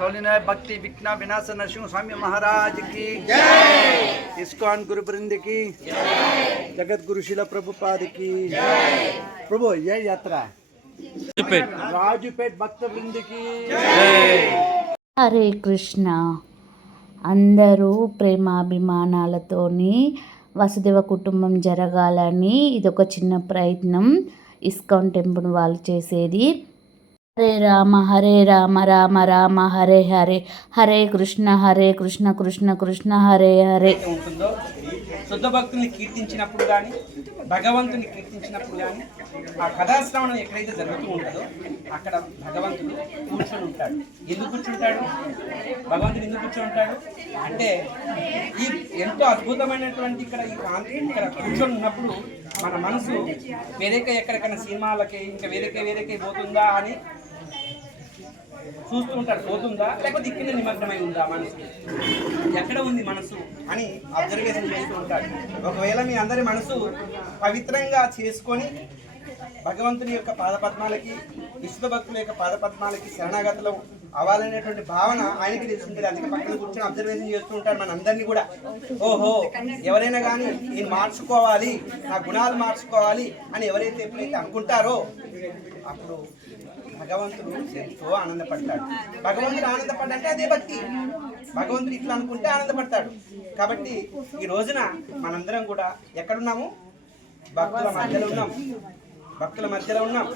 सोलिना भक्ति विघ्न विनाश नरसिंह स्वामी महाराज की जय। इस्कॉन गुरु वृंद की जय। जगत गुरु शिला प्रभुपाद की जय। प्रभु यह यात्रा राजूपेट भक्त वृंद की जय। హరే కృష్ణ. అందరూ ప్రేమాభిమానాలతోని వసుదేవ కుటుంబం జరగాలని ఇదొక చిన్న ప్రయత్నం ఇస్కాన్ టెంపుల్ వాళ్ళు చేసేది. హరే రామ రామ రామ హరే హరే, హరే కృష్ణ కృష్ణ కృష్ణ హరే హరే. ఉంటుందో శుద్ధ భక్తుల్ని కీర్తించినప్పుడు కానీ, భగవంతుని కీర్తించినప్పుడు కానీ, ఆ కథాశ్రవణం ఎక్కడైతే జరుగుతూ ఉంటుందో అక్కడ భగవంతుడు కూర్చొని ఉంటాడు. ఎందుకు కూర్చుంటాడు? భగవంతుడు ఎందుకు కూర్చొని ఉంటాడు అంటే, ఈ ఎంతో అద్భుతమైనటువంటి ఇక్కడ కూర్చొని ఉన్నప్పుడు మన మనసు వేరేక ఎక్కడికైనా సినిమాలకి ఇంకా వేరేకే పోతుందా అని చూస్తూ ఉంటాడు. పోతుందా లేకపోతే ఇక్కడ నిమగ్నమై ఉందా మనసు, ఎక్కడ ఉంది మనసు అని అబ్జర్వేషన్ చేస్తూ ఉంటాడు. ఒకవేళ మీ అందరి మనసు పవిత్రంగా చేసుకొని భగవంతుని యొక్క పాదపద్మాలకి, విశ్వ భక్తుల యొక్క పాదపద్మాలకి శరణాగతులు అవ్వాలనేటువంటి భావన ఆయనకి తెలుసుంటుంది. అందుకే పక్కన కూర్చొని అబ్జర్వేషన్ చేస్తూ ఉంటాడు మన అందరినీ కూడా. ఓహో, ఎవరైనా కానీ నేను మార్చుకోవాలి, నా గుణాలు మార్చుకోవాలి అని ఎవరైతే ఎప్పుడైతే అనుకుంటారో అప్పుడు భగవంతుడు ఎంతో ఆనందపడతాడు. భగవంతుడు ఆనందపడ్డంటే అదే భక్తి. భగవంతుడు ఇట్లా అనుకుంటే ఆనందపడతాడు. కాబట్టి ఈ రోజున మనందరం కూడా ఎక్కడున్నాము? భక్తుల మధ్యలో ఉన్నాం.